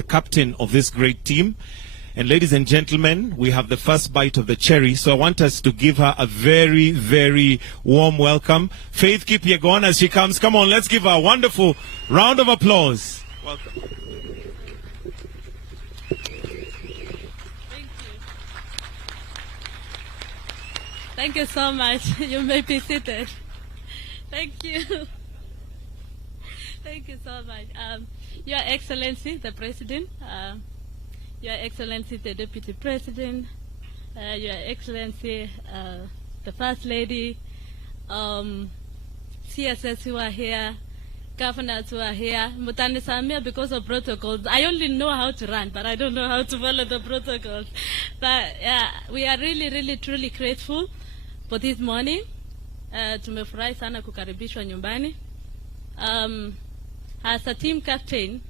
the captain of this great team. And ladies and gentlemen, we have the first bite of the cherry. So I want us to give her a very, very warm welcome. Faith Kipyegon as she comes. Come on, let's give her a wonderful round of applause. Welcome. Thank you so much. You may be seated. Thank you. Thank you so much. Your Excellency, the President, Your Excellency, the Deputy President, Your Excellency, the First Lady, CSS who are here, governors who are here, Mutanisamia, because of protocols. I only know how to run, but I don't know how to follow the protocols. But we are really, really, truly grateful for this morning. Tumefurahi sana kukaribishwa nyumbani. As a team captain,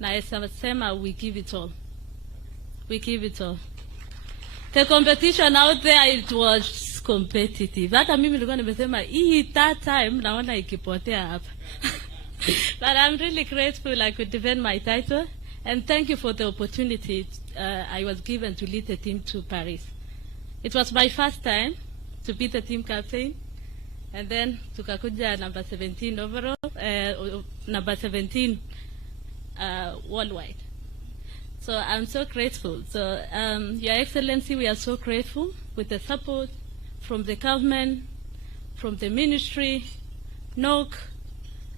naesema we give it all. We give it all. The competition out there, it was competitive. Hata mimi nilikuwa nimesema hii that time naona ikipotea hapa. But I'm really grateful I could defend my title, and thank you for the opportunity I was given to lead the team to Paris. It was my first time to be the team captain, and then tukakuja number 17 overall, number 17 worldwide. So I'm so grateful. So Your Excellency, we are so grateful with the support from the government, from the ministry, NOC,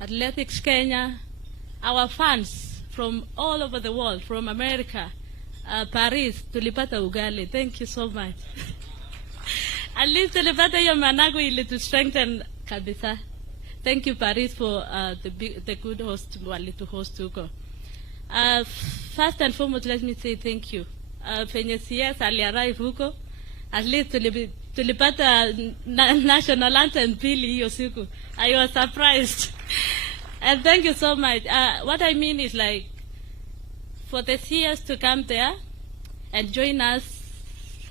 Athletics Kenya, our fans from all over the world, from America, Paris, tulipata ugali. Thank you so much. At least tulipata hiyo managu ili to strengthen kabisa. Thank you, Paris, for the good host wali to host huko. First and foremost, let me say thank you. Penye CS aliarrive huko, at least tulipata national anthem pili hiyo siku. I was surprised. And thank you so much. What I mean is, like, for the CS to come there and join us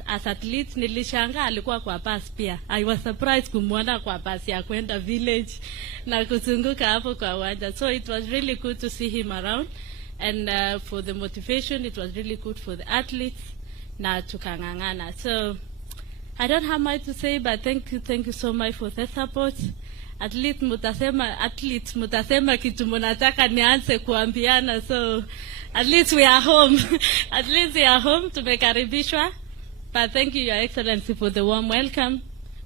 as athletes, nilishanga alikuwa kwa bus pia. I was surprised kumuona kwa bus ya kwenda village na kuzunguka hapo kwa uwanja. So it was really good to see him around. And for the motivation, it was really good for the athletes na tukangangana. So I don't have much to say, but thank you so much for the support. Athletes mutasema kitu munataka nianze kuambiana. So at least we are home. At least we are home, tumekaribishwa. But thank you, Your Excellency, for the warm welcome.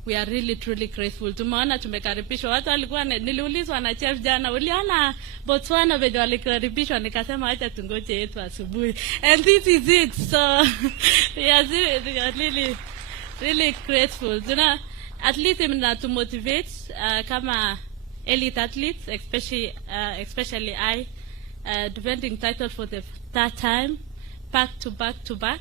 We are really, truly grateful. Tumeona tumekaribishwa. Watu walikuwa niliulizwa na chef jana, uliona Botswana venye walikaribishwa, nikasema acha tungoje yetu asubuhi. And this is it. So we are really, really grateful. You know, at least to motivate kama elite athletes, especially I, defending title for the third time, back to back.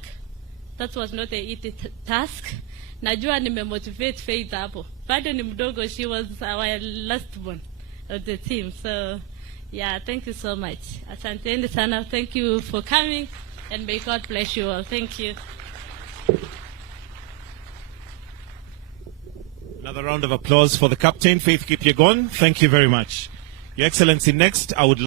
That was not an easy task. Najua nimemotivate Faith hapo. Bado ni mdogo, she was our last one of the team. So yeah, thank you so much. Asanteni sana. Thank you for coming, and may God bless you all. Thank you. Another round of applause for the captain, Faith Kipyegon. Thank you very much. Your Excellency, next I would